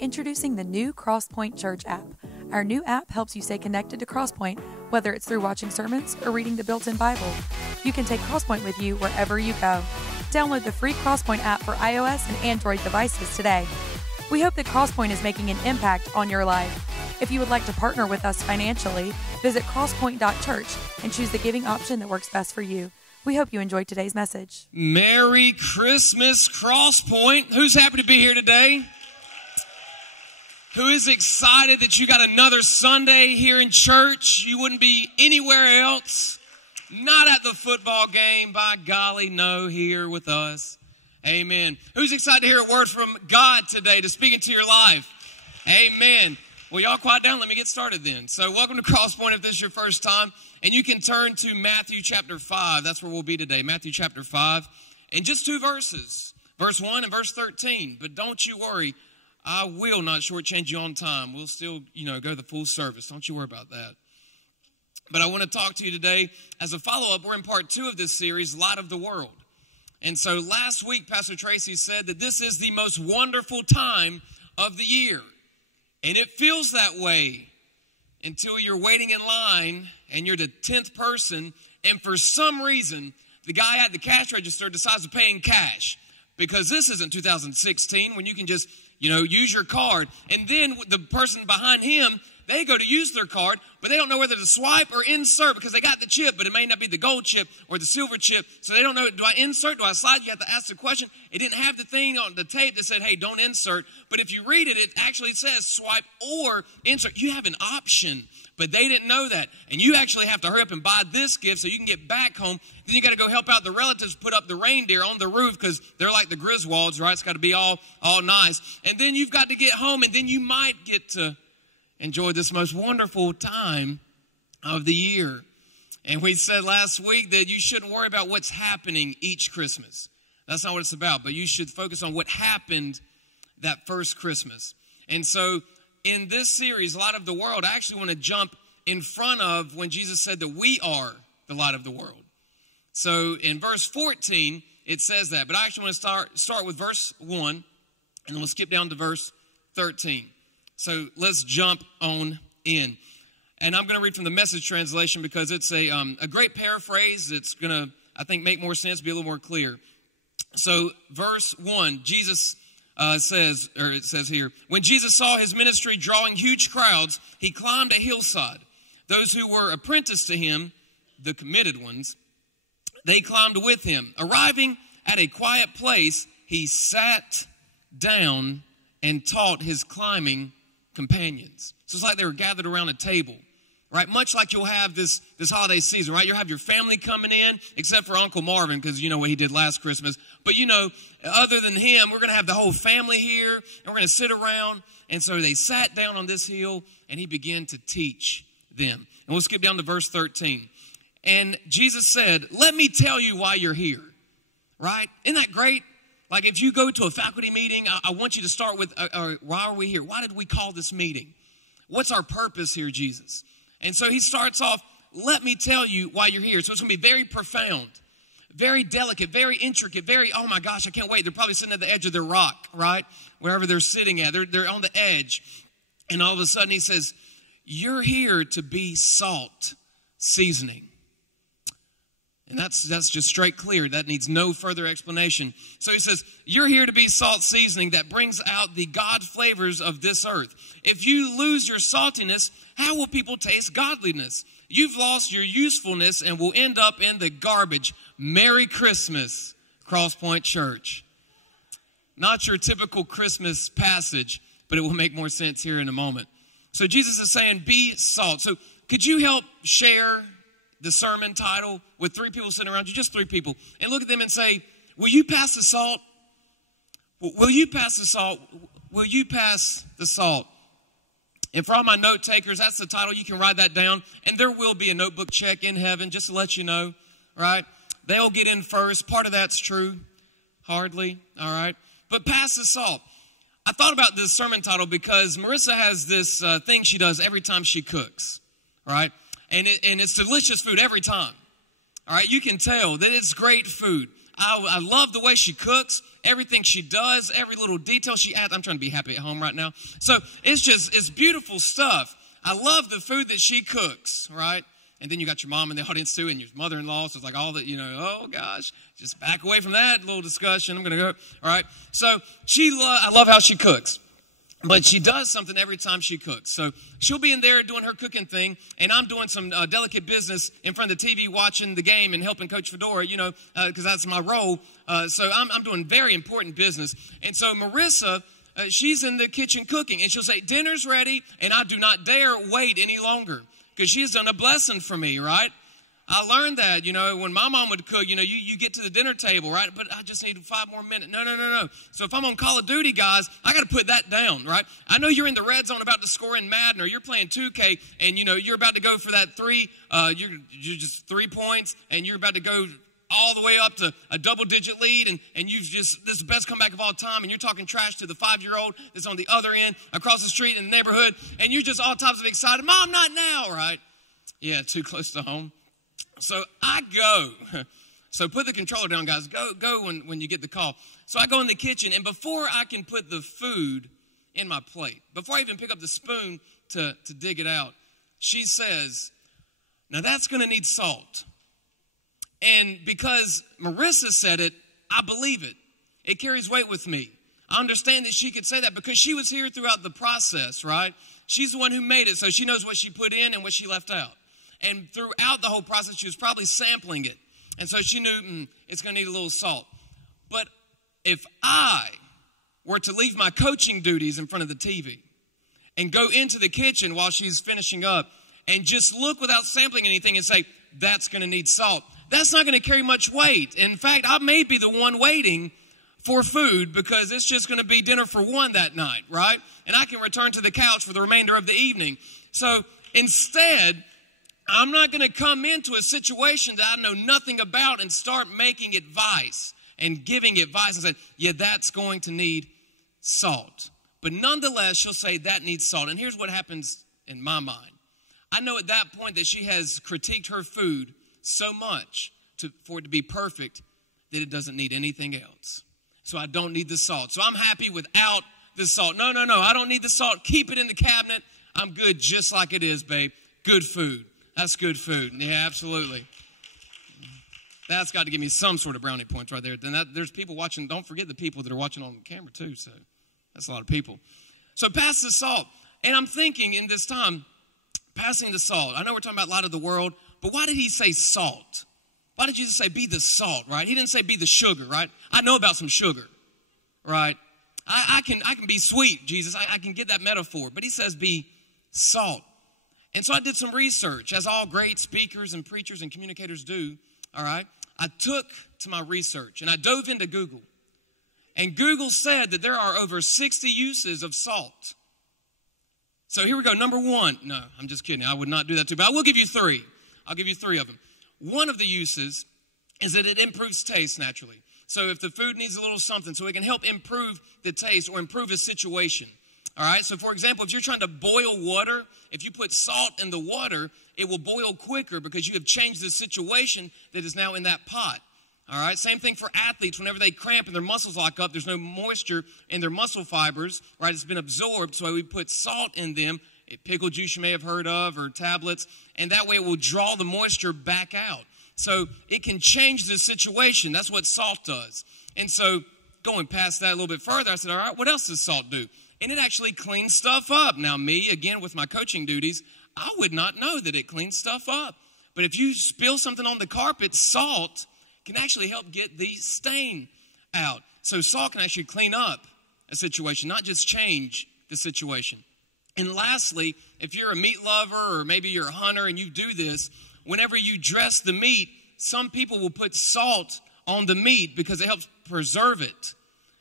Introducing the new Crosspoint Church app. Our new app helps you stay connected to Crosspoint, whether it's through watching sermons or reading the built-in Bible. You can take Crosspoint with you wherever you go. Download the free Crosspoint app for iOS and Android devices today. We hope that Crosspoint is making an impact on your life. If you would like to partner with us financially, visit crosspoint.church and choose the giving option that works best for you. We hope you enjoyed today's message. Merry Christmas, Crosspoint. Who's happy to be here today? Who is excited that you got another Sunday here in church? You wouldn't be anywhere else. Not at the football game, by golly, no, here with us. Amen. Who's excited to hear a word from God today to speak into your life? Amen. Well, y'all quiet down. Let me get started then. So welcome to Crosspoint if this is your first time. And you can turn to Matthew chapter 5. That's where we'll be today. Matthew chapter 5. And just two verses. Verse 1 and verse 13. But don't you worry. I will not shortchange you on time. We'll still, go the full service. Don't you worry about that. But I want to talk to you today as a follow-up. We're in part 2 of this series, Light of the World. And so last week, Pastor Tracy said that this is the most wonderful time of the year. And it feels that way until you're waiting in line and you're the 10th person. And for some reason, the guy at the cash register decides to pay in cash. Because this isn't 2016 when you can just use your card. And then the person behind him, they go to use their card, but they don't know whether to swipe or insert because they got the chip, but it may not be the gold chip or the silver chip. So they don't know, do I insert? Do I slide? You have to ask the question. It didn't have the thing on the tape that said, hey, don't insert. But if you read it, it actually says swipe or insert. You have an option, but they didn't know that. And you actually have to hurry up and buy this gift so you can get back home. Then you got to go help out the relatives put up the reindeer on the roof because they're like the Griswolds, right? It's got to be all nice. And then you've got to get home, and then you might get to enjoy this most wonderful time of the year. And we said last week that you shouldn't worry about what's happening each Christmas. That's not what it's about, but you should focus on what happened that first Christmas. And so in this series, Light of the World, I actually want to jump in front of when Jesus said that we are the light of the world. So in verse 14, it says that. But I actually want to start with verse 1, and then we'll skip down to verse 13. So let's jump on in. And I'm going to read from the Message translation because it's a great paraphrase. It's going to, I think, make more sense, be a little more clear. So verse 1, Jesus it says here, when Jesus saw his ministry drawing huge crowds, he climbed a hillside. Those who were apprenticed to him, the committed ones, they climbed with him. Arriving at a quiet place, he sat down and taught his climbing companions. So it's like they were gathered around a table, right? Much like you'll have this holiday season, right? You'll have your family coming in, except for Uncle Marvin, because you know what he did last Christmas. But other than him, we're going to have the whole family here, and we're going to sit around. And so they sat down on this hill, and he began to teach them. And we'll skip down to verse 13. And Jesus said, let me tell you why you're here, right? Isn't that great? Like if you go to a faculty meeting, I want you to start with, why are we here? Why did we call this meeting? What's our purpose here, Jesus? And so he starts off, let me tell you why you're here. So it's going to be very profound, very delicate, very intricate, very, oh my gosh, I can't wait. They're probably sitting at the edge of their rock, right? Wherever they're sitting at, they're on the edge. And all of a sudden he says, you're here to be salt seasoning. And that's just straight clear. That needs no further explanation. So he says, you're here to be salt seasoning that brings out the God flavors of this earth. If you lose your saltiness, how will people taste godliness? You've lost your usefulness and will end up in the garbage. Merry Christmas, Crosspoint Church. Not your typical Christmas passage, but it will make more sense here in a moment. So Jesus is saying, be salt. So could you help share the sermon title with 3 people sitting around you, just 3 people, and look at them and say, will you pass the salt? Will you pass the salt? Will you pass the salt? And for all my note takers, that's the title. You can write that down. And there will be a notebook check in heaven, just to let you know, right? They'll get in first. Part of that's true. Hardly, all right? But pass the salt. I thought about this sermon title because Marissa has this thing she does every time she cooks, right? And it's delicious food every time. All right, you can tell that it's great food. I love the way she cooks. everything she does, every little detail she adds. I'm trying to be happy at home right now. So it's beautiful stuff. I love the food that she cooks, right? And then you got your mom in the audience too, and your mother-in-law. So it's like all that, oh gosh, just back away from that little discussion. I'm going to go, all right? So I love how she cooks. But she does something every time she cooks. So she'll be in there doing her cooking thing, and I'm doing some delicate business in front of the TV watching the game and helping Coach Fedora, because that's my role. So I'm doing very important business. And so Marissa, she's in the kitchen cooking, and she'll say, dinner's ready, and I do not dare wait any longer because she has done a blessing for me, right? I learned that, when my mom would cook, you get to the dinner table, right? But I just need 5 more minutes. No. So if I'm on Call of Duty, guys, I got to put that down, right? I know you're in the red zone about to score in Madden, or you're playing 2K, and, you're about to go for that you're just 3 points, and you're about to go all the way up to a double-digit lead, and this is the best comeback of all time, and you're talking trash to the 5-year-old that's on the other end across the street in the neighborhood, and you're just all types of excited. Mom, not now, right? Yeah, too close to home. So I go. So put the controller down, guys. Go when you get the call. So I go in the kitchen, and before I can put the food in my plate, before I even pick up the spoon to dig it out, she says, now that's going to need salt. And because Marissa said it, I believe it. It carries weight with me. I understand that she could say that because she was here throughout the process, right? She's the one who made it, so she knows what she put in and what she left out. And throughout the whole process, she was probably sampling it. And so she knew it's going to need a little salt. But if I were to leave my coaching duties in front of the TV and go into the kitchen while she's finishing up and just look without sampling anything and say, that's going to need salt, that's not going to carry much weight. In fact, I may be the one waiting for food because it's just going to be dinner for one that night, right? And I can return to the couch for the remainder of the evening. So instead, I'm not going to come into a situation that I know nothing about and start making advice and giving advice and say, yeah, that's going to need salt. But nonetheless, she'll say that needs salt. And here's what happens in my mind. I know at that point that she has critiqued her food so much for it to be perfect that it doesn't need anything else. So I don't need the salt. So I'm happy without the salt. No, I don't need the salt. Keep it in the cabinet. I'm good just like it is, babe. Good food. That's good food. Yeah, absolutely. That's got to give me some sort of brownie points right there. Then there's people watching. Don't forget the people that are watching on camera too. So that's a lot of people. So pass the salt. And I'm thinking in this time, passing the salt. I know we're talking about light of the world, but why did he say salt? Why did Jesus say be the salt, right? He didn't say be the sugar, right? I know about some sugar, right? I can be sweet, Jesus. I can get that metaphor. But he says be salt. And so I did some research, as all great speakers and preachers and communicators do, all right? I took to my research, and I dove into Google. And Google said that there are over 60 uses of salt. So here we go. Number one. No, I'm just kidding. I would not do that too, but I will give you 3. I'll give you 3 of them. One of the uses is that it improves taste naturally. So if the food needs a little something, so it can help improve the taste or improve a situation. All right, so for example, if you're trying to boil water, if you put salt in the water, it will boil quicker because you have changed the situation that is now in that pot. All right, same thing for athletes. Whenever they cramp and their muscles lock up, there's no moisture in their muscle fibers, right? It's been absorbed, so we put salt in them, pickle juice you may have heard of, or tablets, and that way it will draw the moisture back out. So it can change the situation. That's what salt does. And so going past that a little bit further, I said, all right, what else does salt do? And it actually cleans stuff up. Now, me, again, with my coaching duties, I would not know that it cleans stuff up. But if you spill something on the carpet, salt can actually help get the stain out. So salt can actually clean up a situation, not just change the situation. And lastly, if you're a meat lover or maybe you're a hunter and you do this, whenever you dress the meat, some people will put salt on the meat because it helps preserve it.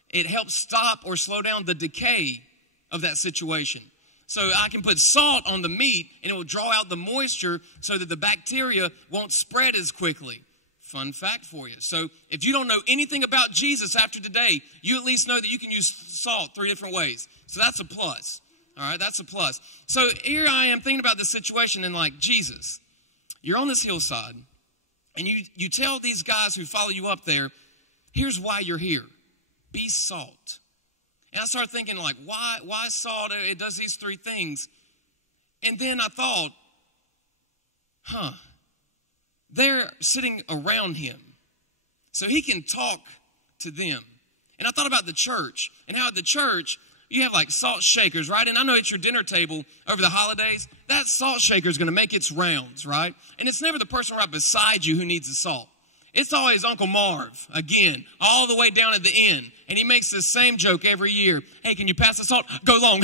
It helps stop or slow down the decay of that situation. So I can put salt on the meat and it will draw out the moisture so that the bacteria won't spread as quickly. Fun fact for you. So if you don't know anything about Jesus after today, you at least know that you can use salt 3 different ways. So that's a plus. All right, that's a plus. So here I am thinking about this situation and like, Jesus, you're on this hillside and you tell these guys who follow you up there, here's why you're here. be salt. And I started thinking, like, why salt? It does these three things. And then I thought, they're sitting around him, so he can talk to them. And I thought about the church, and how at the church, you have like salt shakers, right? And I know at your dinner table over the holidays, that salt shaker is going to make its rounds, right? And it's never the person right beside you who needs the salt. It's always Uncle Marv, again, all the way down at the end. And he makes the same joke every year. Hey, can you pass the salt? Go long.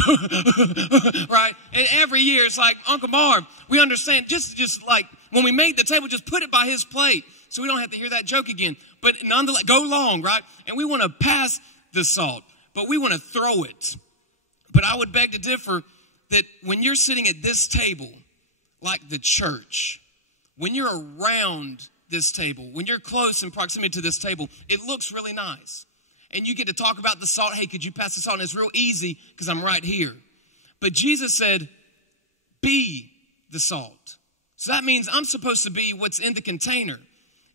Right? And every year it's like, Uncle Marv, we understand. Just like when we made the table, just put it by his plate so we don't have to hear that joke again. But nonetheless, go long, right? And we want to pass the salt, but we want to throw it. But I would beg to differ that when you're sitting at this table, like the church, when you're around this table, when you're close in proximity to this table, it looks really nice. And you get to talk about the salt. Hey, could you pass the salt? And it's real easy because I'm right here. But Jesus said, be the salt. So that means I'm supposed to be what's in the container.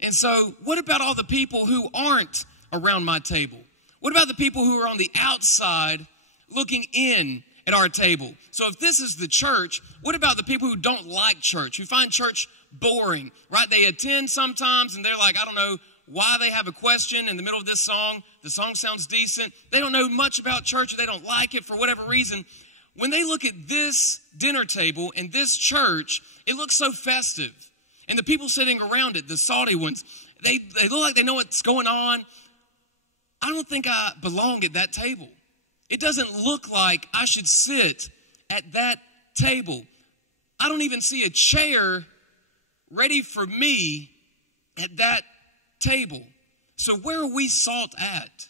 And so what about all the people who aren't around my table? What about the people who are on the outside looking in at our table? So if this is the church, what about the people who don't like church, who find church boring, right? They attend sometimes and they're like, I don't know why they have a question in the middle of this song. The song sounds decent. They don't know much about church, or they don't like it for whatever reason. When they look at this dinner table and this church, it looks so festive. And the people sitting around it, the salty ones, they look like they know what's going on. I don't think I belong at that table. It doesn't look like I should sit at that table. I don't even see a chair ready for me at that table. So where are we salt at?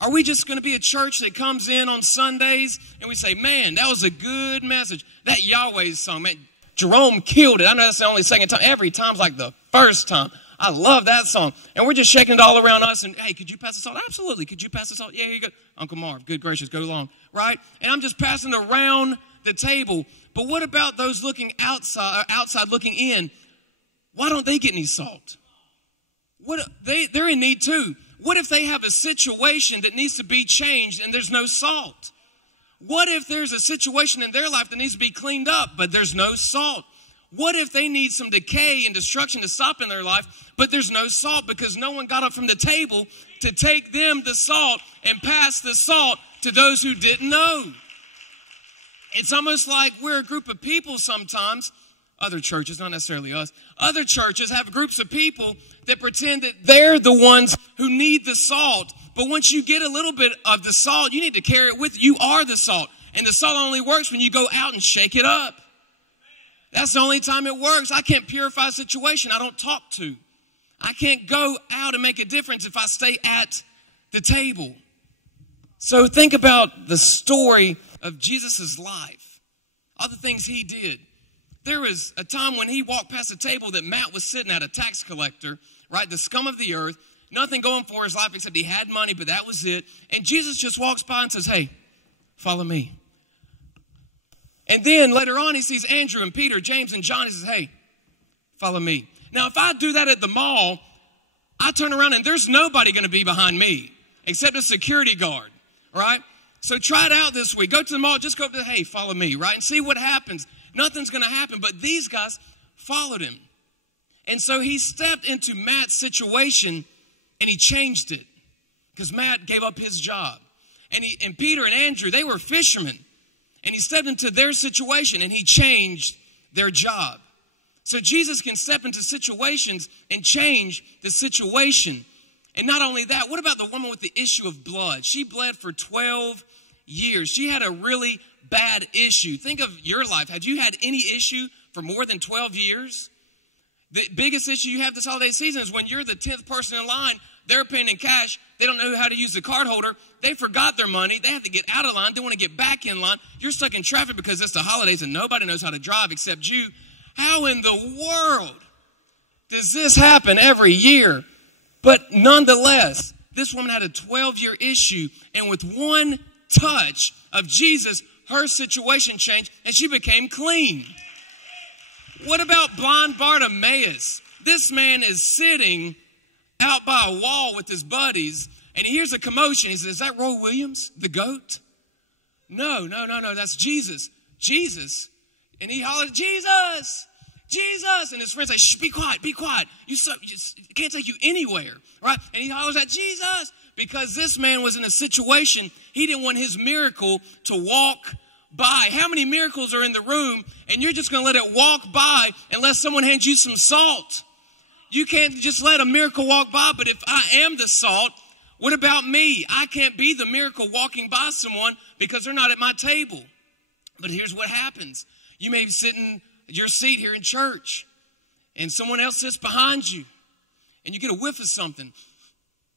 Are we just going to be a church that comes in on Sundays and we say, man, that was a good message. That Yahweh's song, man, Jerome killed it. I know that's the only second time. Every time's like the first time. I love that song. And we're just shaking it all around us. And, hey, could you pass the salt? Absolutely. Could you pass the salt? Yeah, here you go. Uncle Marv, good gracious, go along. Right? And I'm just passing around the table. But what about those looking outside looking in? Why don't they get any salt? They're in need too. What if they have a situation that needs to be changed and there's no salt? What if there's a situation in their life that needs to be cleaned up, but there's no salt? What if they need some decay and destruction to stop in their life, but there's no salt because no one got up from the table to take them the salt and pass the salt to those who didn't know? It's almost like we're a group of people sometimes. Other churches, not necessarily us. Other churches have groups of people that pretend that they're the ones who need the salt. But once you get a little bit of the salt, you need to carry it with you. You are the salt. And the salt only works when you go out and shake it up. That's the only time it works. I can't purify a situation I don't talk to. I can't go out and make a difference if I stay at the table. So think about the story of Jesus' life. All the things he did. There was a time when he walked past a table that Matt was sitting at, a tax collector, right? The scum of the earth. Nothing going for his life except he had money, but that was it. And Jesus just walks by and says, hey, follow me. And then later on, he sees Andrew and Peter, James and John. He says, hey, follow me. Now, if I do that at the mall, I turn around and there's nobody going to be behind me except a security guard, right? So try it out this week. Go to the mall, just go up to, hey, follow me, right? And see what happens. Nothing's going to happen, but these guys followed him. And so he stepped into Matt's situation and he changed it because Matt gave up his job. And Peter and Andrew, they were fishermen. And he stepped into their situation and he changed their job. So Jesus can step into situations and change the situation. And not only that, what about the woman with the issue of blood? She bled for 12 years. She had a really bad issue. Think of your life. Have you had any issue for more than 12 years? The biggest issue you have this holiday season is when you're the 10th person in line, they're paying in cash, they don't know how to use the card holder, they forgot their money, they have to get out of line, they want to get back in line, you're stuck in traffic because it's the holidays and nobody knows how to drive except you. How in the world does this happen every year? But nonetheless, this woman had a 12-year issue, and with one touch of Jesus, her situation changed and she became clean. What about blind Bartimaeus? This man is sitting out by a wall with his buddies. And he hears a commotion. He says, is that Roy Williams, the goat? No, that's Jesus. Jesus. And he hollers, Jesus, Jesus. And his friends say, shh, be quiet. You can't take you anywhere, right? And he hollers at Jesus because this man was in a situation. He didn't want his miracle to walk by. How many miracles are in the room and you're just going to let it walk by unless someone hands you some salt? You can't just let a miracle walk by. But if I am the salt, what about me? I can't be the miracle walking by someone because they're not at my table. But here's what happens. You may be sitting in your seat here in church and someone else sits behind you and you get a whiff of something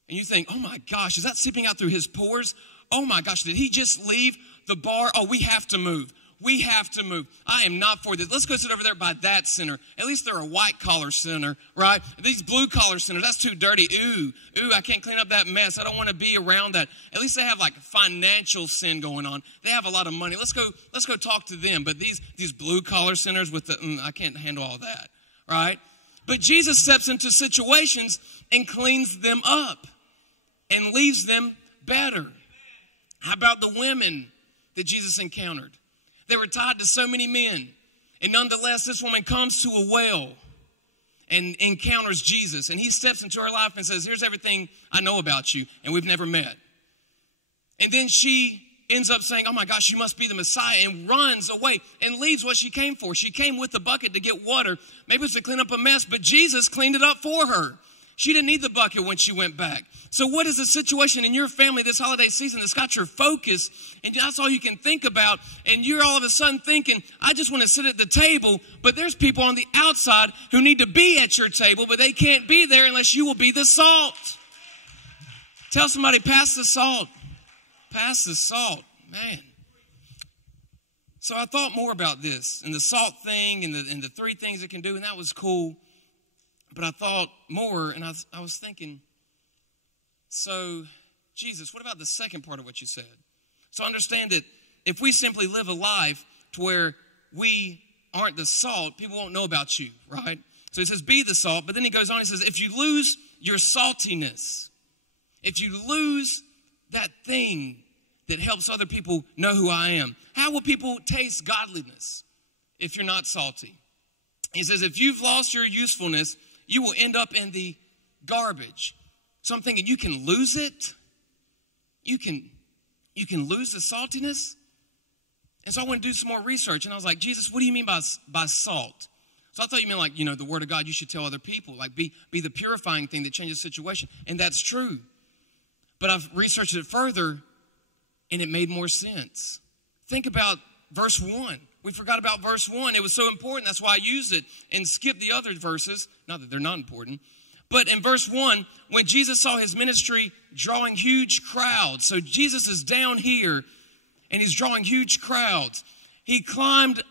and you think, oh my gosh, is that seeping out through his pores? Oh my gosh, did he just leave the bar? Oh, we have to move. We have to move. I am not for this. Let's go sit over there by that center. At least they're a white collar center, right? These blue collar centers, that's too dirty. Ooh, I can't clean up that mess. I don't want to be around that. At least they have like financial sin going on. They have a lot of money. Let's go talk to them. But these blue collar centers with the, I can't handle all that, right? But Jesus steps into situations and cleans them up and leaves them better. How about the women that Jesus encountered? They were tied to so many men. And nonetheless, this woman comes to a well and encounters Jesus. And he steps into her life and says, here's everything I know about you. And we've never met. And then she ends up saying, oh my gosh, you must be the Messiah. And runs away and leaves what she came for. She came with a bucket to get water. Maybe it was to clean up a mess. But Jesus cleaned it up for her. She didn't need the bucket when she went back. So what is the situation in your family this holiday season that's got your focus and that's all you can think about? And you're all of a sudden thinking, I just want to sit at the table, but there's people on the outside who need to be at your table, but they can't be there unless you will be the salt. Tell somebody, pass the salt. Pass the salt. Man. So I thought more about this and the salt thing and the three things it can do, and that was cool. But I thought more, and I was thinking, so, Jesus, what about the second part of what you said? So understand that if we simply live a life to where we aren't the salt, people won't know about you, right? So he says, be the salt. But then he goes on, he says, if you lose your saltiness, if you lose that thing that helps other people know who I am, how will people taste godliness if you're not salty? He says, if you've lost your usefulness, you will end up in the garbage. So I'm thinking, you can lose it. You can lose the saltiness. And so I went to do some more research. And I was like, Jesus, what do you mean by salt? So I thought you meant like, the word of God, you should tell other people. Like be the purifying thing that changes the situation. And that's true. But I've researched it further, and it made more sense. Think about verse 1. We forgot about verse 1. It was so important. That's why I used it and skipped the other verses. Not that they're not important. But in verse 1, when Jesus saw his ministry drawing huge crowds. So Jesus is down here and he's drawing huge crowds. He climbed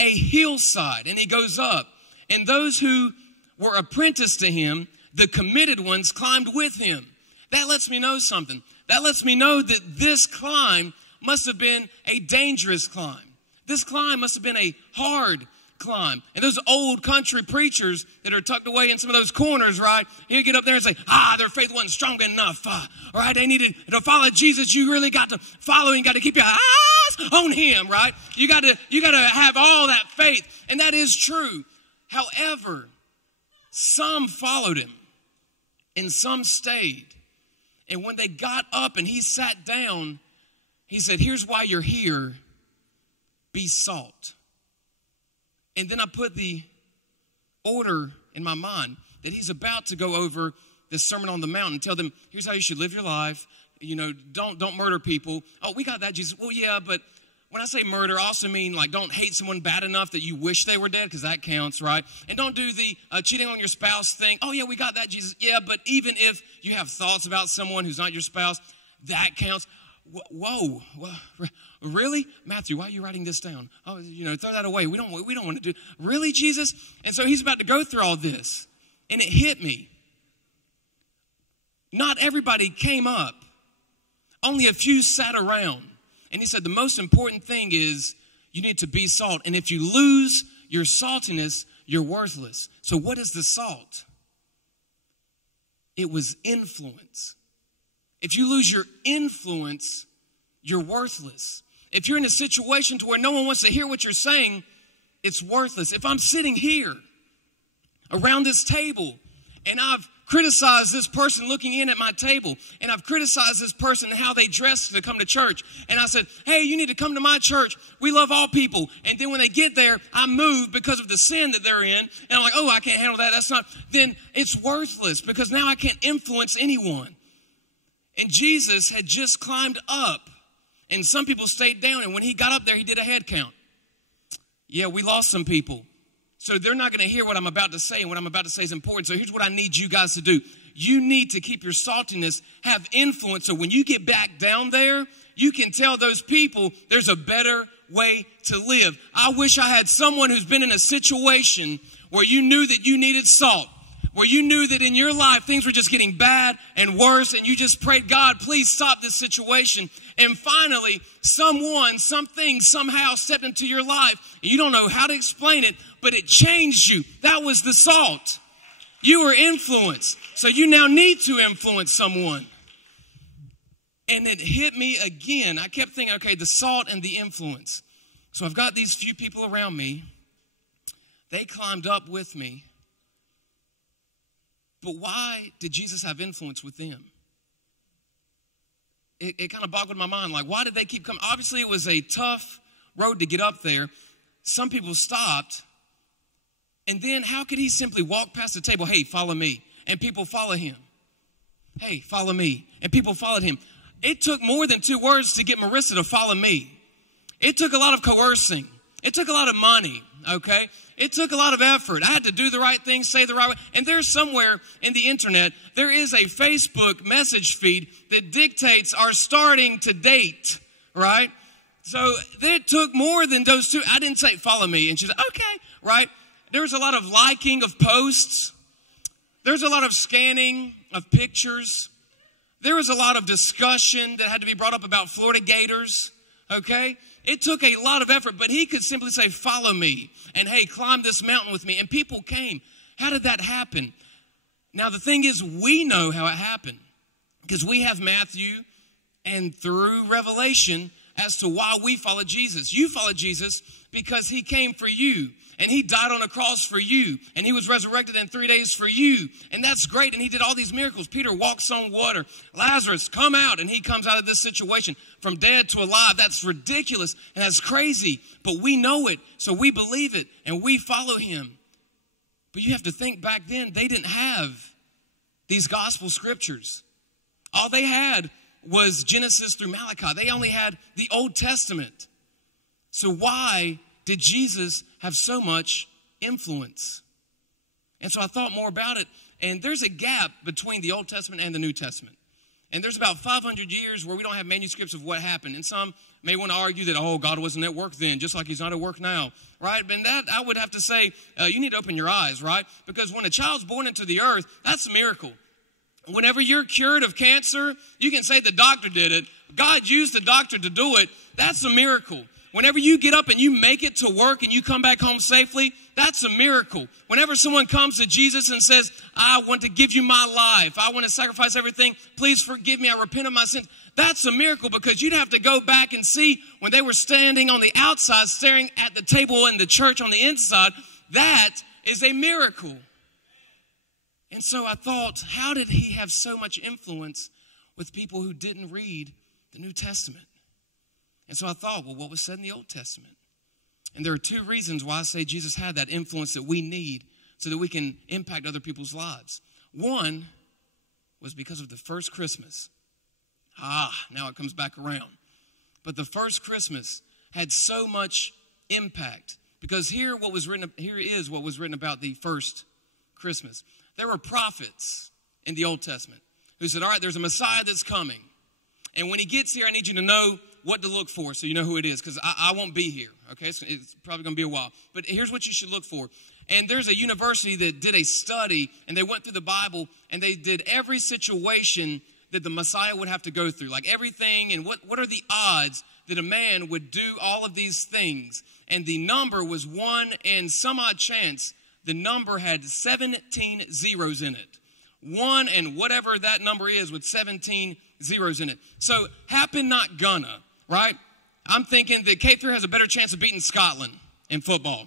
a hillside and he goes up. And those who were apprenticed to him, the committed ones, climbed with him. That lets me know something. That lets me know that this climb must have been a dangerous climb. This climb must have been a hard climb. And those old country preachers that are tucked away in some of those corners, right? You get up there and say, their faith wasn't strong enough. Right? They needed to follow Jesus. You really got to follow. You got to keep your eyes on him, right? You got to have all that faith. And that is true. However, some followed him and some stayed. And when they got up and he sat down, he said, here's why you're here. Be salt. And then I put the order in my mind that he's about to go over the Sermon on the Mount and tell them, here's how you should live your life. Don't murder people. Oh, we got that, Jesus. Well, yeah, but when I say murder, I also mean like don't hate someone bad enough that you wish they were dead, because that counts, right? And don't do the cheating on your spouse thing. Oh, yeah, we got that, Jesus. Yeah, but even if you have thoughts about someone who's not your spouse, that counts. Whoa, really? Matthew, why are you writing this down? Oh, throw that away. We don't want to do. Really, Jesus? And so he's about to go through all this. And it hit me. Not everybody came up. Only a few sat around. And he said the most important thing is you need to be salt. And if you lose your saltiness, you're worthless. So what is the salt? It was influence. If you lose your influence, you're worthless. If you're in a situation to where no one wants to hear what you're saying, it's worthless. If I'm sitting here around this table and I've criticized this person looking in at my table, and I've criticized this person and how they dress to come to church, and I said, hey, you need to come to my church. We love all people. And then when they get there, I move because of the sin that they're in, and I'm like, oh, I can't handle that. That's not, then it's worthless because now I can't influence anyone. And Jesus had just climbed up, and some people stayed down, and when he got up there, he did a head count. Yeah, we lost some people. So they're not going to hear what I'm about to say, and what I'm about to say is important. So here's what I need you guys to do. You need to keep your saltiness, have influence, so when you get back down there, you can tell those people there's a better way to live. I wish I had someone who's been in a situation where you knew that you needed salt, where you knew that in your life things were just getting bad and worse, and you just prayed, God, please stop this situation. And finally, someone, something, somehow stepped into your life, and you don't know how to explain it, but it changed you. That was the salt. You were influenced. So you now need to influence someone. And it hit me again. I kept thinking, okay, the salt and the influence. So I've got these few people around me. They climbed up with me. But why did Jesus have influence with them? It kind of boggled my mind. Like, why did they keep coming? Obviously, it was a tough road to get up there. Some people stopped. And then how could he simply walk past the table? Hey, follow me. And people follow him. Hey, follow me. And people followed him. It took more than 2 words to get Marissa to follow me. It took a lot of coercing. It took a lot of money, okay? It took a lot of effort. I had to do the right thing, say the right way. And there's somewhere in the internet, there is a Facebook message feed that dictates our starting to date, right? So it took more than those 2. I didn't say, follow me. And she said, okay, right? There was a lot of liking of posts. There's a lot of scanning of pictures. There was a lot of discussion that had to be brought up about Florida Gators, okay? It took a lot of effort, but he could simply say, follow me, and hey, climb this mountain with me. And people came. How did that happen? Now, the thing is, we know how it happened because we have Matthew and through Revelation as to why we follow Jesus. You follow Jesus because he came for you, and he died on a cross for you, and he was resurrected in 3 days for you, and that's great, and he did all these miracles. Peter walks on water. Lazarus, come out, and he comes out of this situation from dead to alive. That's ridiculous, and that's crazy, but we know it, so we believe it, and we follow him. But you have to think back then, they didn't have these gospel scriptures. All they had was Genesis through Malachi. They only had the Old Testament. So why did Jesus have so much influence? And so I thought more about it. And there's a gap between the Old Testament and the New Testament. And there's about 500 years where we don't have manuscripts of what happened. And some may want to argue that, oh, God wasn't at work then, just like he's not at work now, right? And that, I would have to say, you need to open your eyes, right? Because when a child's born into the earth, that's a miracle. Whenever you're cured of cancer, you can say the doctor did it. God used the doctor to do it. That's a miracle. Whenever you get up and you make it to work and you come back home safely, that's a miracle. Whenever someone comes to Jesus and says, I want to give you my life, I want to sacrifice everything, please forgive me, I repent of my sins, that's a miracle, because you'd have to go back and see when they were standing on the outside, staring at the table in the church on the inside. That is a miracle. And so I thought, how did he have so much influence with people who didn't read the New Testament? And so I thought, well, what was said in the Old Testament? And there are 2 reasons why I say Jesus had that influence that we need so that we can impact other people's lives. One was because of the first Christmas. Now it comes back around. But the first Christmas had so much impact because here is what was written about the first Christmas. There were prophets in the Old Testament who said, all right, there's a Messiah that's coming. And when he gets here, I need you to know what to look for so you know who it is, because I won't be here, okay? It's probably going to be a while. But here's what you should look for. And there's a university that did a study, and they went through the Bible, and they did every situation that the Messiah would have to go through, like everything, and what are the odds that a man would do all of these things. And the number was 1 in some odd chance. The number had 17 zeros in it. 1 and whatever that number is with 17 zeros in it. So happen, not gonna, right? I'm thinking that K3 has a better chance of beating Scotland in football,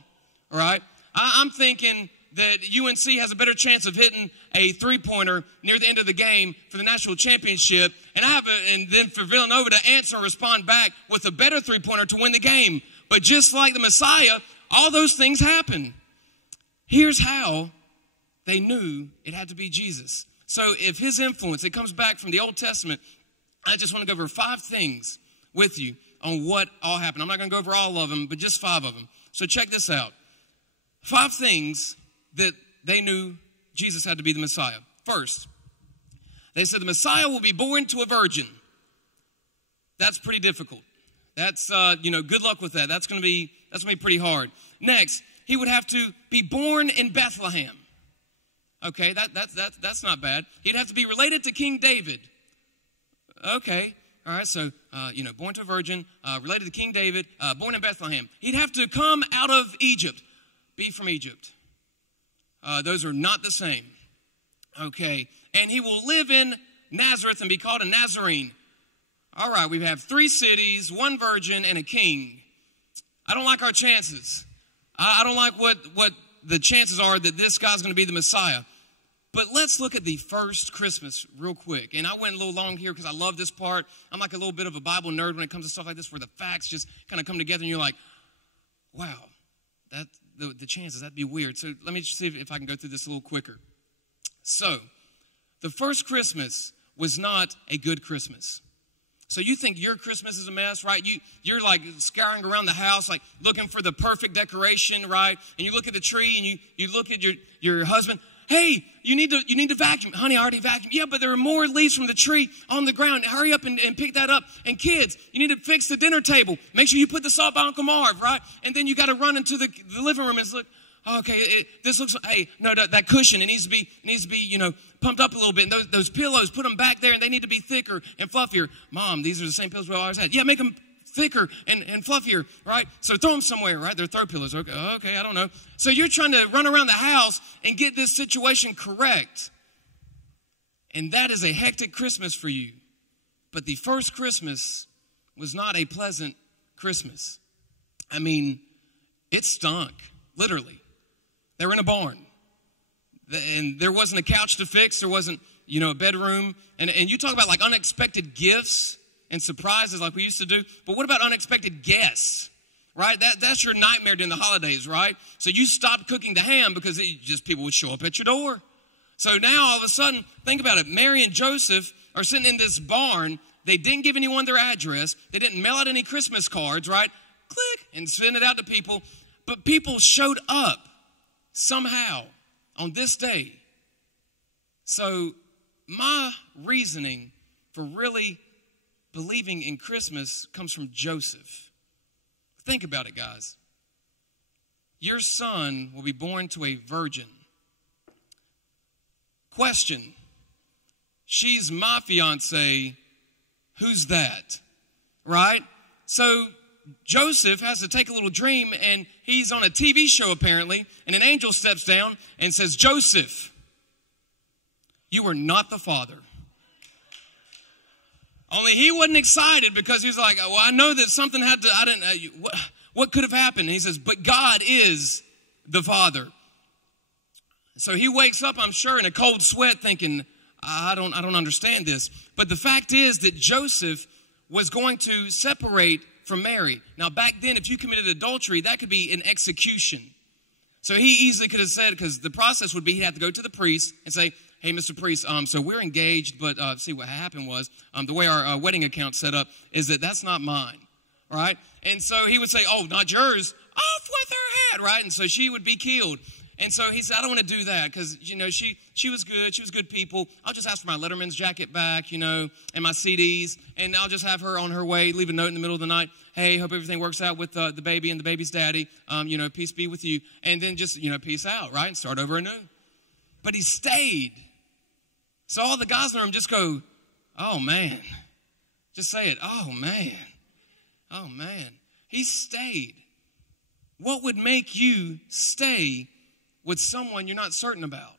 all right? I'm thinking that UNC has a better chance of hitting a three-pointer near the end of the game for the national championship, and then for Villanova to answer and respond back with a better three-pointer to win the game. But just like the Messiah, all those things happen. Here's how they knew it had to be Jesus. So if his influence, it comes back from the Old Testament, I just want to go over 5 things with you on what all happened. I'm not going to go over all of them, but just 5 of them. So check this out. 5 things that they knew Jesus had to be the Messiah. First, they said the Messiah will be born to a virgin. That's pretty difficult. That's, good luck with that. That's going to be pretty hard. Next, he would have to be born in Bethlehem. Okay, that's not bad. He'd have to be related to King David. Okay, all right, so, born to a virgin, related to King David, born in Bethlehem. He'd have to come out of Egypt, be from Egypt. Those are not the same. Okay, and he will live in Nazareth and be called a Nazarene. All right, we have 3 cities, 1 virgin, and a king. I don't like our chances. I don't like what the chances are that this guy's going to be the Messiah. But let's look at the first Christmas real quick. And I went a little long here because I love this part. I'm like a little bit of a Bible nerd when it comes to stuff like this, where the facts just kind of come together and you're like, wow, the chances, that'd be weird. So let me just see if I can go through this a little quicker. So the first Christmas was not a good Christmas. So you think your Christmas is a mess, right? You're like scouring around the house, like looking for the perfect decoration, right? And you look at the tree and you look at your husband. Hey, you need to vacuum. Honey, I already vacuumed. Yeah, but there are more leaves from the tree on the ground. Hurry up and pick that up. And kids, you need to fix the dinner table. Make sure you put the salt by Uncle Marv, right? And then you got to run into the living room and look. Okay, this looks. Hey, no, that cushion, it needs to be, pumped up a little bit. And those pillows, put them back there, and they need to be thicker and fluffier. Mom, these are the same pillows we always had. Yeah, make them thicker and fluffier, right? So throw them somewhere, right? They're throw pillows. Okay, I don't know. So you're trying to run around the house and get this situation correct. And that is a hectic Christmas for you. But the first Christmas was not a pleasant Christmas. I mean, it stunk, literally. They were in a barn. And there wasn't a couch to fix. There wasn't, a bedroom. And you talk about like unexpected gifts and surprises like we used to do. But what about unexpected guests, right? That's your nightmare during the holidays, right? So you stopped cooking the ham because people would show up at your door. So now all of a sudden, think about it. Mary and Joseph are sitting in this barn. They didn't give anyone their address. They didn't mail out any Christmas cards, right? Click, and send it out to people. But people showed up somehow on this day. So my reasoning for really believing in Christmas comes from Joseph. Think about it, guys. Your son will be born to a virgin. Question. She's my fiance. Who's that? Right? So Joseph has to take a little dream, and he's on a TV show apparently, and an angel steps down and says, Joseph, you are not the father. Only he wasn't excited because he was like, well, I know that something had to, what could have happened? And he says, but God is the father. So he wakes up, I'm sure, in a cold sweat thinking, I don't understand this. But the fact is that Joseph was going to separate from Mary. Now, back then, if you committed adultery, that could be an execution. So he easily could have said, because the process would be he'd have to go to the priest and say, hey, Mr. Priest, so we're engaged, but see, what happened was the way our wedding account's set up is that's not mine, right? And so he would say, oh, not yours, off with her head, right? And so she would be killed. And so he said, I don't want to do that because, she was good. She was good people. I'll just ask for my Letterman's jacket back, and my CDs. And I'll just have her on her way, leave a note in the middle of the night. Hey, hope everything works out with the baby and the baby's daddy. Peace be with you. And then just, peace out, right? And start over anew. But he stayed. So all the guys in the room just go, oh, man. Just say it. Oh, man. Oh, man. He stayed. What would make you stay with someone you're not certain about?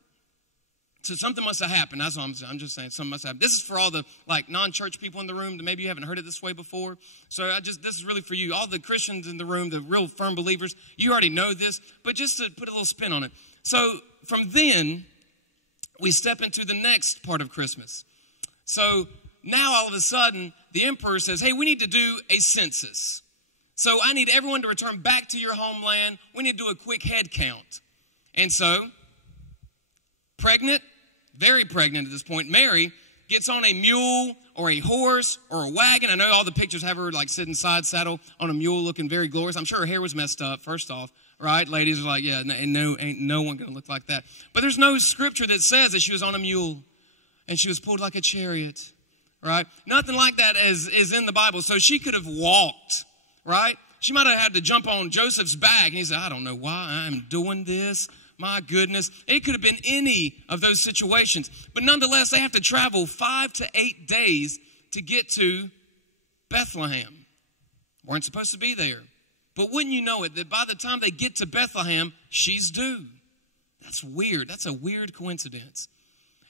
So something must have happened. That's what I'm just saying. Something must have happened. This is for all the non-church people in the room that maybe you haven't heard it this way before. So this is really for you. All the Christians in the room, the real firm believers, you already know this. But just to put a little spin on it. So from then, we step into the next part of Christmas. So now all of a sudden, the emperor says, hey, we need to do a census. So I need everyone to return back to your homeland. We need to do a quick head count. And so, pregnant, very pregnant at this point, Mary gets on a mule or a horse or a wagon. I know all the pictures have her sitting side saddle on a mule looking very glorious. I'm sure her hair was messed up, first off, right? Ladies are like, yeah, ain't no one going to look like that. But there's no scripture that says that she was on a mule and she was pulled like a chariot, right? Nothing like that is in the Bible. So she could have walked, right? She might have had to jump on Joseph's back and he said, I don't know why I'm doing this. My goodness. It could have been any of those situations. But nonetheless, they have to travel 5 to 8 days to get to Bethlehem. Weren't supposed to be there. But wouldn't you know it, that by the time they get to Bethlehem, she's due. That's weird. That's a weird coincidence.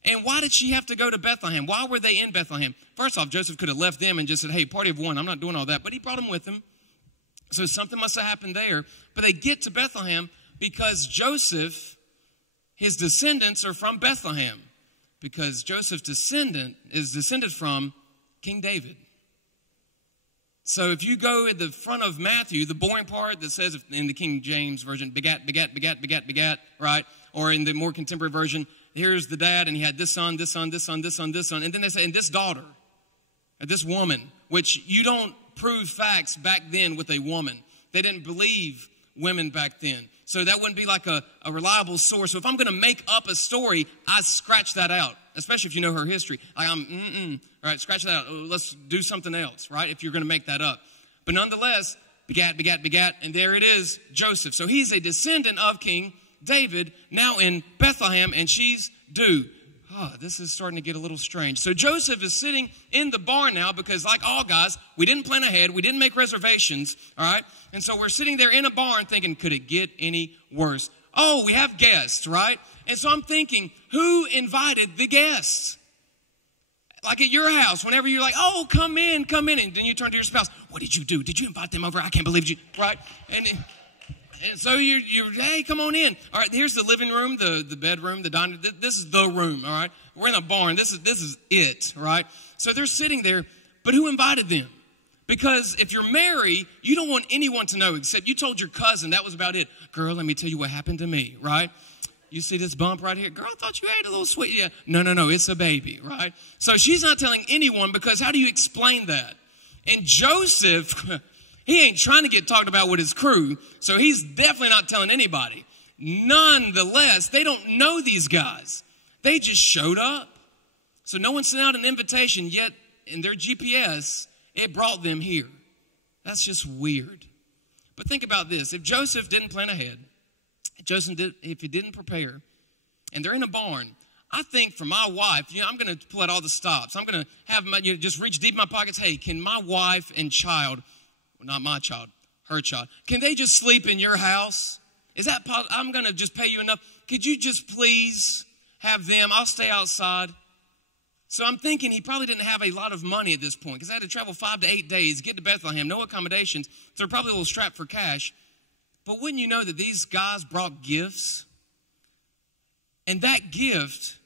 And why did she have to go to Bethlehem? Why were they in Bethlehem? First off, Joseph could have left them and just said, hey, party of one. I'm not doing all that. But he brought them with him. So something must have happened there. But they get to Bethlehem because Joseph, his descendants are from Bethlehem. Because Joseph's descendant is descended from King David. So if you go at the front of Matthew, the boring part that says in the King James Version, begat, right? Or in the more contemporary version, here's the dad and he had this son. And then they say, and this daughter, or this woman, which you don't prove facts back then with a woman. They didn't believe women back then. So that wouldn't be like a reliable source. So if I'm going to make up a story, I scratch that out, especially if you know her history. All right, scratch that out. Let's do something else, right, if you're going to make that up. But nonetheless, begat, and there it is, Joseph. So he's a descendant of King David, now in Bethlehem, and she's due. Oh, this is starting to get a little strange. So Joseph is sitting in the barn now because like all guys, we didn't plan ahead. We didn't make reservations, all right? And so we're sitting there in a barn thinking, could it get any worse? Oh, we have guests, right? And so I'm thinking, who invited the guests? Like at your house, whenever you're like, oh, come in. And then you turn to your spouse, what did you do? Did you invite them over? I can't believe you, right? And so you're, hey, come on in. All right, here's the living room, the bedroom, the dining room. This is the room, all right? We're in a barn. This is it, right? So they're sitting there, but who invited them? Because if you're married, you don't want anyone to know except you told your cousin. That was about it. Girl, let me tell you what happened to me, right? You see this bump right here? Girl, I thought you ate a little sweet. Yeah. No, it's a baby, right? So she's not telling anyone because how do you explain that? And Joseph, he ain't trying to get talked about with his crew, so he's definitely not telling anybody. Nonetheless, they don't know these guys. They just showed up. So no one sent out an invitation, yet in their GPS, it brought them here. That's just weird. But think about this. If Joseph didn't plan ahead, if he didn't prepare, and they're in a barn, I think for my wife, I'm going to pull out all the stops. I'm going to have just reach deep in my pockets. Hey, can my wife and child, well, not my child, her child, can they just sleep in your house? Is that possible? I'm going to just pay you enough. Could you just please have them? I'll stay outside. So I'm thinking he probably didn't have a lot of money at this point because I had to travel 5 to 8 days, get to Bethlehem, no accommodations. So they're probably a little strapped for cash. But wouldn't you know that these guys brought gifts? And that gift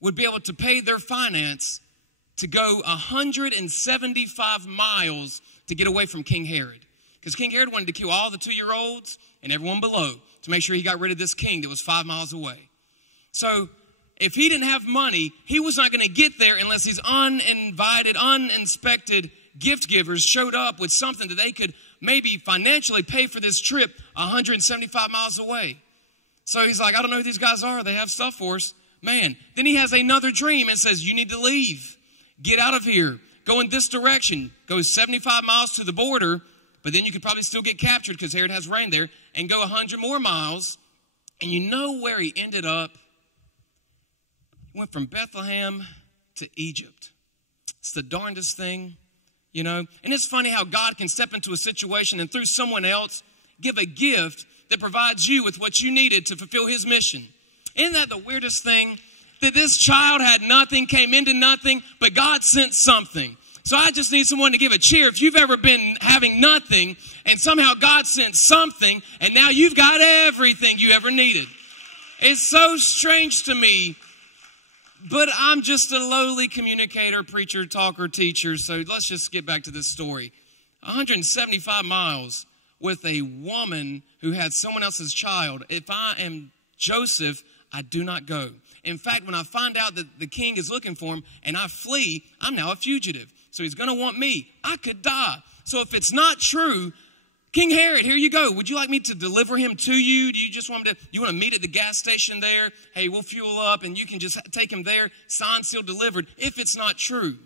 would be able to pay their finance to go 175 miles to get away from King Herod. Because King Herod wanted to kill all the 2-year-olds and everyone below to make sure he got rid of this king that was 5 miles away. So if he didn't have money, he was not going to get there unless these uninvited, uninspected gift givers showed up with something that they could maybe financially pay for this trip 175 miles away. So he's like, I don't know who these guys are. They have stuff for us. Man, then he has another dream and says, you need to leave. Get out of here. Go in this direction. Go 75 miles to the border, but then you could probably still get captured because Herod has rain there, and go 100 more miles. And you know where he ended up? He went from Bethlehem to Egypt. It's the darndest thing, you know. And it's funny how God can step into a situation and through someone else give a gift that provides you with what you needed to fulfill his mission. Isn't that the weirdest thing? that this child had nothing, came into nothing, but God sent something. So I just need someone to give a cheer. If you've ever been having nothing and somehow God sent something and now you've got everything you ever needed. It's so strange to me, but I'm just a lowly communicator, preacher, talker, teacher. So let's just get back to this story. 175 miles with a woman who had someone else's child. If I am Joseph, I do not go. In fact, when I find out that the king is looking for him and I flee, I'm now a fugitive. So he's going to want me. I could die. So if it's not true, King Herod, here you go. Would you like me to deliver him to you? Do you just want me to, you want to meet at the gas station there? Hey, we'll fuel up and you can just take him there. Signed, sealed, delivered. If it's not true.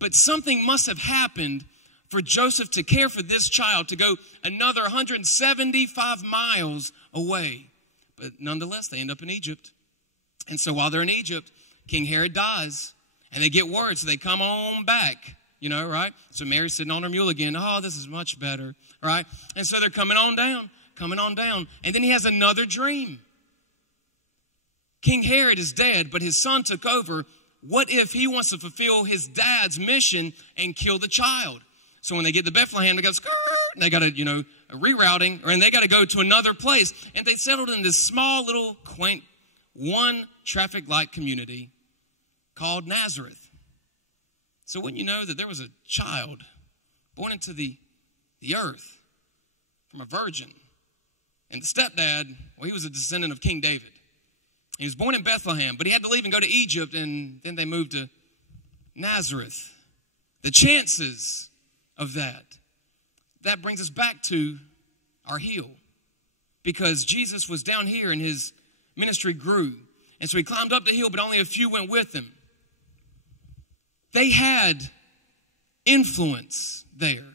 But something must have happened for Joseph to care for this child, to go another 175 miles away. But nonetheless, they end up in Egypt. And so while they're in Egypt, King Herod dies. And they get word, so they come on back, right? So Mary's sitting on her mule again. Oh, this is much better, right? And so they're coming on down. And then he has another dream. King Herod is dead, but his son took over. What if he wants to fulfill his dad's mission and kill the child? So when they get to Bethlehem, they go, and they got a rerouting, and they got to go to another place. And they settled in this small little quaint one traffic light community called Nazareth. So when you know that there was a child born into the earth from a virgin, and the stepdad, well, he was a descendant of King David. He was born in Bethlehem, but he had to leave and go to Egypt, and then they moved to Nazareth. The chances of that brings us back to our hill, because Jesus was down here and his ministry grew. And so he climbed up the hill, but only a few went with him. They had influence there.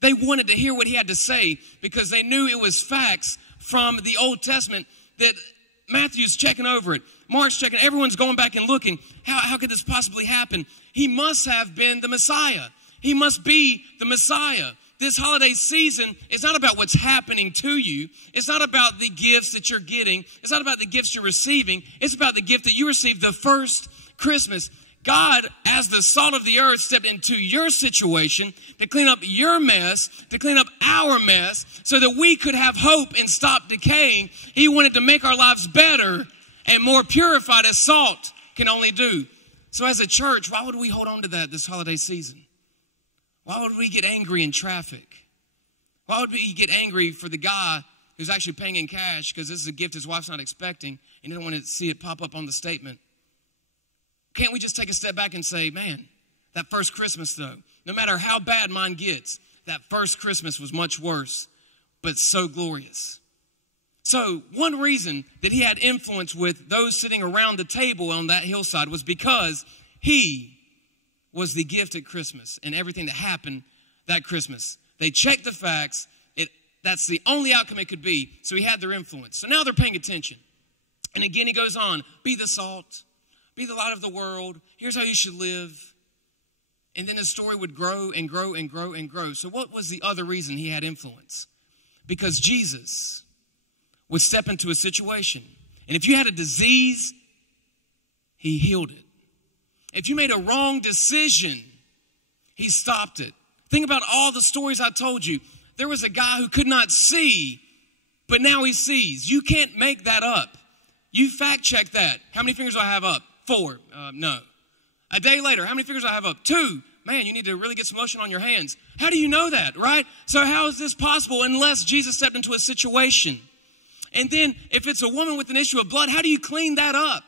They wanted to hear what he had to say because they knew it was facts from the Old Testament that Matthew's checking over it. Mark's checking. Everyone's going back and looking. How could this possibly happen? He must have been the Messiah. He must be the Messiah. This holiday season is not about what's happening to you. It's not about the gifts that you're getting. It's not about the gifts you're receiving. It's about the gift that you received the first Christmas. God, as the salt of the earth, stepped into your situation to clean up your mess, to clean up our mess, so that we could have hope and stop decaying. He wanted to make our lives better and more purified as salt can only do. So as a church, why would we hold on to that this holiday season? Why would we get angry in traffic? Why would we get angry for the guy who's actually paying in cash because this is a gift his wife's not expecting and he didn't want to see it pop up on the statement? Can't we just take a step back and say, man, that first Christmas though, no matter how bad mine gets, that first Christmas was much worse, but so glorious. So one reason that he had influence with those sitting around the table on that hillside was because he was the gift at Christmas and everything that happened that Christmas. They checked the facts. That's the only outcome it could be. So he had their influence. So now they're paying attention. And again, he goes on, be the salt. Be the light of the world. Here's how you should live. And then the story would grow and grow and grow and grow. So what was the other reason he had influence? Because Jesus would step into a situation. And if you had a disease, he healed it. If you made a wrong decision, he stopped it. Think about all the stories I told you. There was a guy who could not see, but now he sees. You can't make that up. You fact check that. How many fingers do I have up? 4. No. A day later, how many fingers do I have up? 2. Man, you need to really get some lotion on your hands. How do you know that, right? So how is this possible unless Jesus stepped into a situation? And then if it's a woman with an issue of blood, how do you clean that up?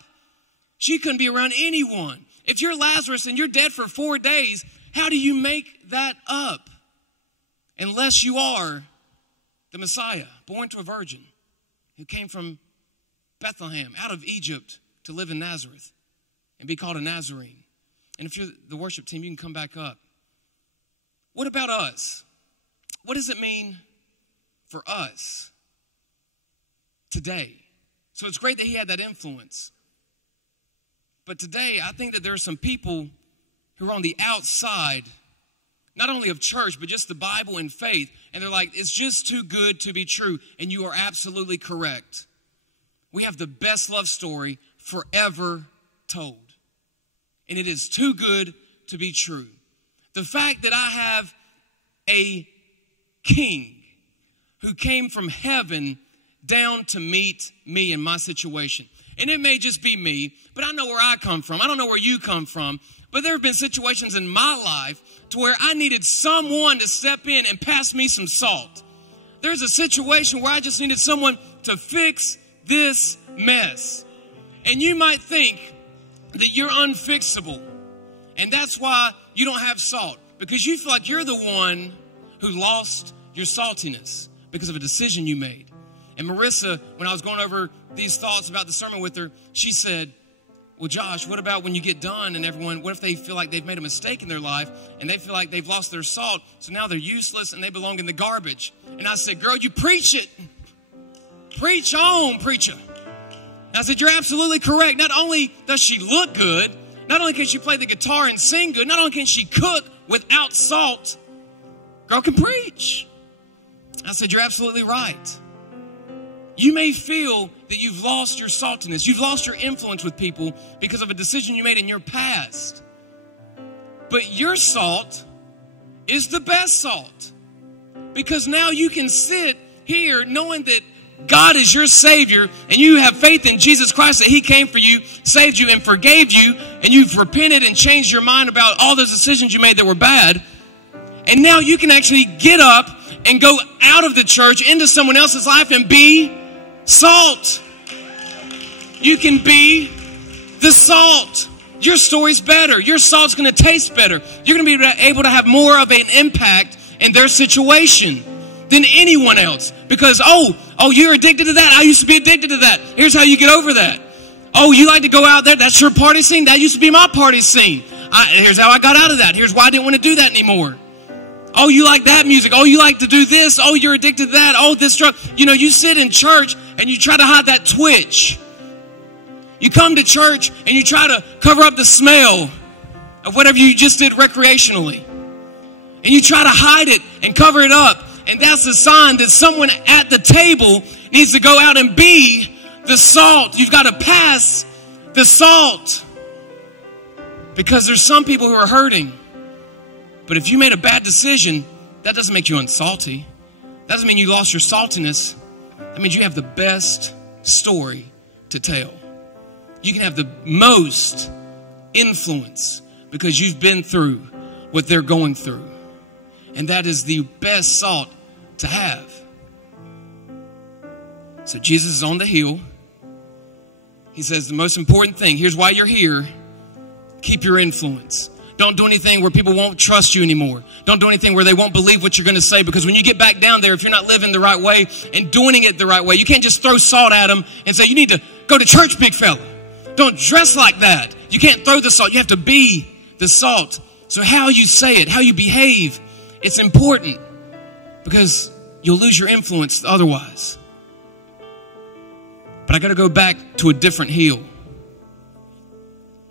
She couldn't be around anyone. If you're Lazarus and you're dead for 4 days, how do you make that up? Unless you are the Messiah, born to a virgin, who came from Bethlehem, out of Egypt, to live in Nazareth and be called a Nazarene. And if you're the worship team, you can come back up. What about us? What does it mean for us today? So it's great that he had that influence. But today, I think that there are some people who are on the outside, not only of church, but just the Bible and faith. And they're like, it's just too good to be true. And you are absolutely correct. We have the best love story forever told. And it is too good to be true. The fact that I have a king who came from heaven down to meet me in my situation. And it may just be me, but I know where I come from. I don't know where you come from. But there have been situations in my life to where I needed someone to step in and pass me some salt. There's a situation where I just needed someone to fix this mess. And you might think that you're unfixable. And that's why you don't have salt. Because you feel like you're the one who lost your saltiness because of a decision you made. And Marissa, when I was going over these thoughts about the sermon with her, she said, well, Josh, what about when you get done and everyone, what if they feel like they've made a mistake in their life and they feel like they've lost their salt, so now they're useless and they belong in the garbage? And I said, girl, you preach it. Preach on, preacher. And I said, you're absolutely correct. Not only does she look good, not only can she play the guitar and sing good, not only can she cook without salt, girl can preach. I said, you're absolutely right. You may feel that you've lost your saltiness. You've lost your influence with people because of a decision you made in your past. But your salt is the best salt. Because now you can sit here knowing that God is your Savior and you have faith in Jesus Christ that He came for you, saved you, and forgave you, and you've repented and changed your mind about all those decisions you made that were bad. And now you can actually get up and go out of the church into someone else's life and be salt. You can be the salt. Your story's better. Your salt's going to taste better. You're going to be able to have more of an impact in their situation than anyone else. Because, oh, you're addicted to that. I used to be addicted to that. Here's how you get over that. Oh, you like to go out there. That's your party scene. That used to be my party scene. Here's how I got out of that. Here's why I didn't want to do that anymore. Oh, you like that music. Oh, you like to do this. Oh, you're addicted to that. Oh, this drug. You know, you sit in church and you try to hide that twitch. You come to church and you try to cover up the smell of whatever you just did recreationally. And you try to hide it and cover it up. And that's a sign that someone at the table needs to go out and be the salt. You've got to pass the salt. Because there's some people who are hurting. But if you made a bad decision, that doesn't make you unsalty. That doesn't mean you lost your saltiness. That means you have the best story to tell. You can have the most influence because you've been through what they're going through. And that is the best salt to have. So Jesus is on the hill. He says the most important thing, here's why you're here. Keep your influence. Don't do anything where people won't trust you anymore. Don't do anything where they won't believe what you're going to say. Because when you get back down there, if you're not living the right way and doing it the right way, you can't just throw salt at them and say, you need to go to church, big fella. Don't dress like that. You can't throw the salt. You have to be the salt. So how you say it, how you behave, it's important. Because you'll lose your influence otherwise. But I got to go back to a different hill.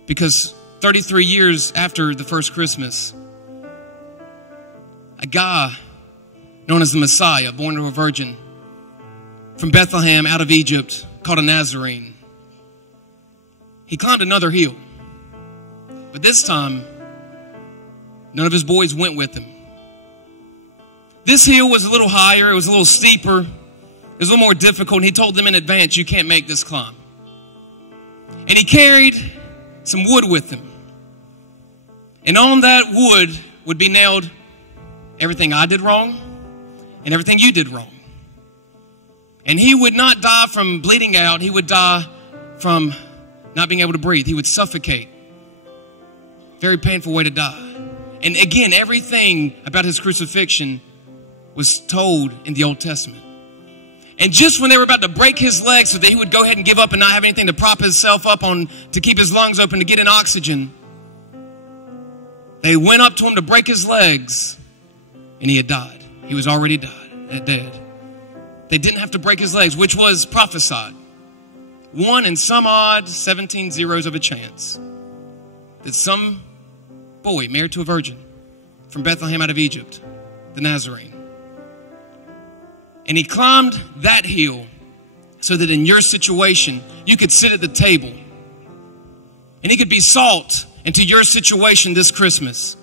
Because 33 years after the first Christmas, a guy known as the Messiah, born to a virgin, from Bethlehem out of Egypt, called a Nazarene. He climbed another hill. But this time, none of his boys went with him. This hill was a little higher. It was a little steeper. It was a little more difficult. And he told them in advance, you can't make this climb. And he carried some wood with him. And on that wood would be nailed everything I did wrong and everything you did wrong. And he would not die from bleeding out. He would die from not being able to breathe. He would suffocate. Very painful way to die. And again, everything about his crucifixion was told in the Old Testament. And just when they were about to break his legs so that he would go ahead and give up and not have anything to prop himself up on to keep his lungs open to get in oxygen, they went up to him to break his legs and he had died. He was already dead. They didn't have to break his legs, which was prophesied. 1 in some odd 17 zeros of a chance that some boy married to a virgin from Bethlehem out of Egypt, the Nazarene. And he climbed that hill so that in your situation, you could sit at the table and he could be salt into your situation this Christmas.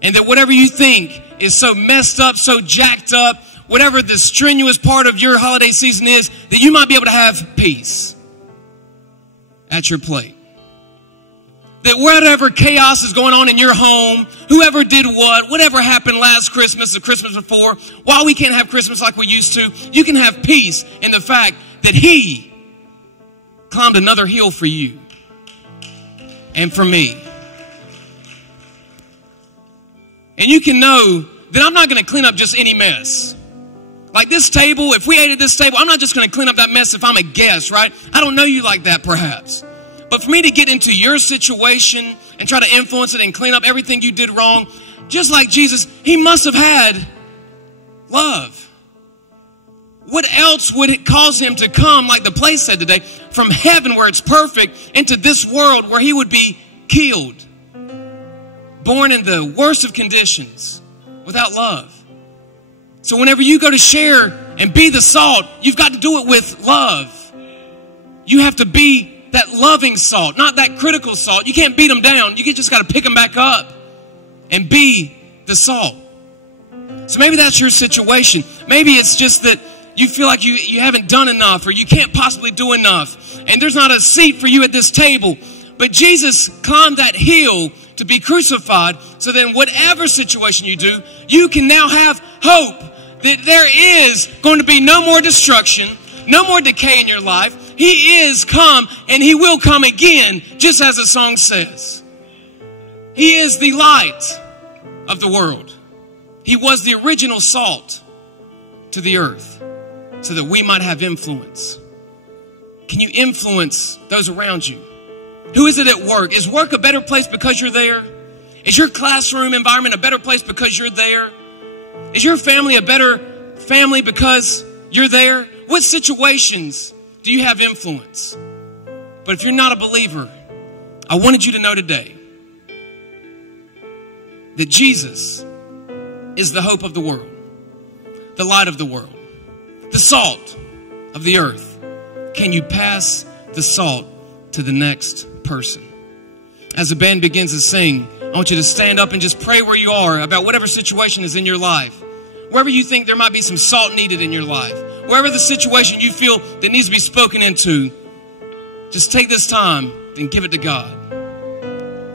And that whatever you think is so messed up, so jacked up, whatever the strenuous part of your holiday season is, that you might be able to have peace at your plate. That whatever chaos is going on in your home, whoever did what, whatever happened last Christmas, the Christmas before, while we can't have Christmas like we used to, you can have peace in the fact that he climbed another hill for you and for me. And you can know that I'm not going to clean up just any mess. Like this table, if we ate at this table, I'm not just going to clean up that mess if I'm a guest, right? I don't know you like that perhaps. But for me to get into your situation and try to influence it and clean up everything you did wrong, just like Jesus, he must have had love. What else would it cause him to come, like the place said today, from heaven where it's perfect into this world where he would be killed, born in the worst of conditions, without love? So whenever you go to share and be the salt, you've got to do it with love. You have to be that loving salt, not that critical salt. You can't beat them down. You just got to pick them back up and be the salt. So maybe that's your situation. Maybe it's just that you feel like you haven't done enough, or you can't possibly do enough, and there's not a seat for you at this table. But Jesus climbed that hill to be crucified, so then whatever situation you do, you can now have hope that there is going to be no more destruction, no more decay in your life. He is come, and he will come again, just as the song says. He is the light of the world. He was the original salt to the earth so that we might have influence. Can you influence those around you? Who is it at work? Is work a better place because you're there? Is your classroom environment a better place because you're there? Is your family a better family because you're there? What situations do you have influence? But if you're not a believer, I wanted you to know today that Jesus is the hope of the world, the light of the world, the salt of the earth. Can you pass the salt to the next person? As the band begins to sing, I want you to stand up and just pray where you are about whatever situation is in your life. Wherever you think there might be some salt needed in your life, wherever the situation you feel that needs to be spoken into, just take this time and give it to God.